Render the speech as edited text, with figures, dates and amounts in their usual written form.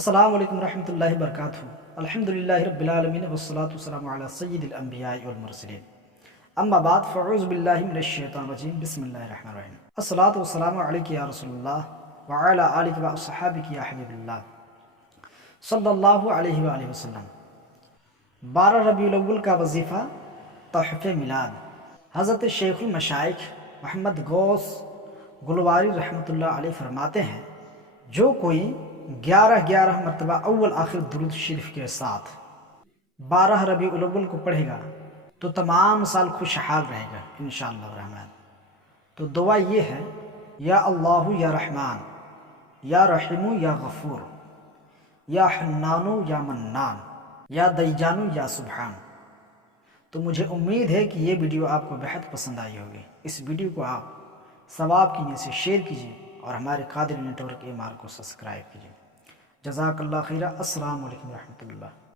السلام علیکم ورحمۃ اللہ وبرکاتہ۔ الحمدللہ رب العالمین والصلاة والسلام علی سید الانبیاء والمرسلین، اما بعد فاعوذ باللہ من الشیطان الرجیم، بسم اللہ الرحمن الرحیم۔ الصلاۃ والسلام علیک یا رسول اللہ وعلی آلک واصحابک یا حبیب اللہ صلی اللہ علیہ وآلہ وسلم۔ 12 ربیع الاول کا وظیفہ تحفہ میلاد۔ حضرت شیخ المشائخ محمد غوث گلواری رحمۃ اللہ علیہ فرماتے ہیں، جو کوئی 11 مرتبہ اول آخر درود شریف کے ساتھ 12 ربیع الاول کو پڑھے گا تو تمام سال خوشحال رہے گا انشاءاللہ الرحمن۔ تو دعا یہ ہے، یا اللہ یا رحمان، یا رحیم یا غفور، یا حنان یا منان، یا دیجان یا سبحان۔ تو مجھے امید ہے کہ یہ ویڈیو آپ کو بہت پسند آئی ہوگی۔ اس ویڈیو کو آپ ثواب کی نیت سے شیئر کیجیے اور ہمارے قادری نیٹ ورک MR کو سبسکرائب کیجیے۔ جزاک اللہ خیرہ۔ السلام علیکم ورحمۃ اللہ۔